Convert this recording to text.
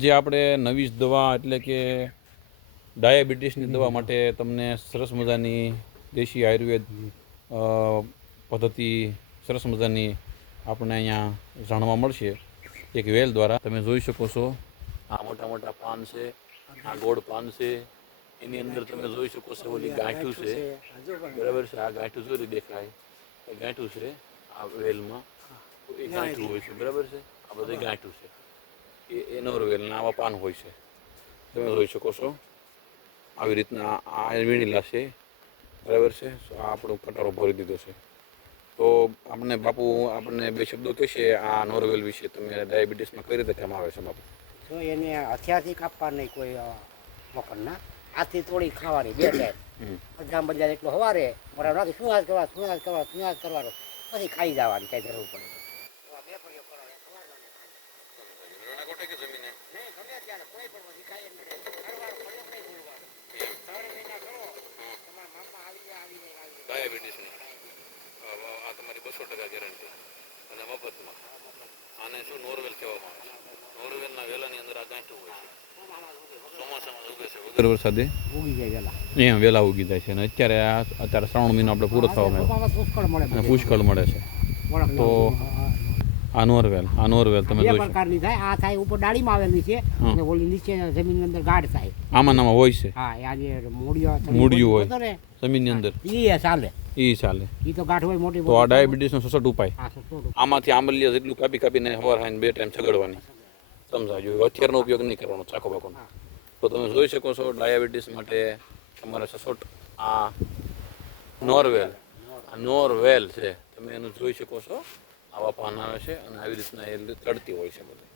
જે આપણે નવી જ દવા એટલે કે ડાયાબિટીસની દવા માટે તમને સરસ મજાની દેશી આયુર્વેદ પદ્ધતિ સરસ મજાની આપણને અહીંયા જાણવા મળશે. એક વેલ દ્વારા તમે જોઈ શકો છો. આ મોટા મોટા પાન છે આ ગોળ પાન છે. એની અંદર તમે જોઈ શકો છો ઓલી ગાંઠું છે. બરાબર છે આ ગાંઠું જોઈ દેખાય. એ ગાંઠું છે આ વેલમાં. એ ગાંઠું હોય છે બરાબર છે? આ બધું ગાંઠું છે. એ એ નવરવેલ આવા પાન હોય છે. તમે જોઈ શકો છો. આવી રીતના આ વીણીલા છે. બરાબર છે? આ આપણો કટારો ભરી દીધો છે. તો આપણને બાપુ આપણને બે શબ્દો કહેશે આ નોરવેલ વિશે. તમે ડાયાબિટીસમાં કઈ રીતે કામ આવે છે બાપુ? તો એને હથિયારથી કાપવા નહીં કોઈ મકરના હાથથી તોડી ખાવાની બે ટાઈમ. અડધા બજાર એટલો હવારે બરાબર શું હાથ કરવા શું હાથ કરવા શું હાથ કરવાનો પછી ખાઈ જવાની કઈ જરૂર પડે તો. તો આ બે ફળીઓ કરો, એક સવારનો ને સાંજનો. નહીં, ગમે ત્યારે કોઈ પણ પછી ખાઈ જ નહીં. કરવાનો, ફળિયો નહીં ભૂલવાનો. ત્રણ મહિના કરો, તમારા મામા આવી આવી જાય, આવી ડાયાબિટીસની આ તમારી બસો ટકા ગેરંટી અને મફતમાં. આને શું નોરવેલ કહેવામાં આવે છે? નોરવેલના વેલાની અંદર આ ગાંઠું હોય છે. ચોમાસામાં ઉગે છે. વગર વરસાદે? ઉગી જાય વેલા. અહીંયા વેલા ઉગી જાય છે. અને અત્યારે આ અત્યારે શ્રાવણ મહિનો આપણે પૂરો થવા પુષ્કળ મળે પુષ્કળ મળે છે. તો- હા. આ નોરવેલ આ તમે જોઈ પ્રકારની થાય આ થાય ઉપર ડાળીમાં આવેલી છે અને ઓલી નીચે જમીનની અંદર ગાઢ થાય. આમાં નામાં હોય છે? હા આ જે મૂળિયો મૂળિયું હોય. ને જમીનની અંદર. ઈ ચાલે. એ ચાલે. ઈ તો ગાંઠ હોય મોટી તો આ ડાયાબિટીસનો સસટ ઉપાય. આમાંથી આંબલિયા જેટલું કાપી કાપીને હવાર હાઈને બે ટાઈમ છગડવાની. સમજાજો હથિયારનો ઉપયોગ નહીં કરવાનો ચાકો બાકોનો. તો તમે જોઈ શકો છો ડાયાબિટીસ માટે તમારે સસોટ આ નોરવેલ. આ નોરવેલ છે. તમે એનું જોઈ શકો છો. આવા પાન આવે છે અને આવી રીતના એ ચડતી હોય છે બધું.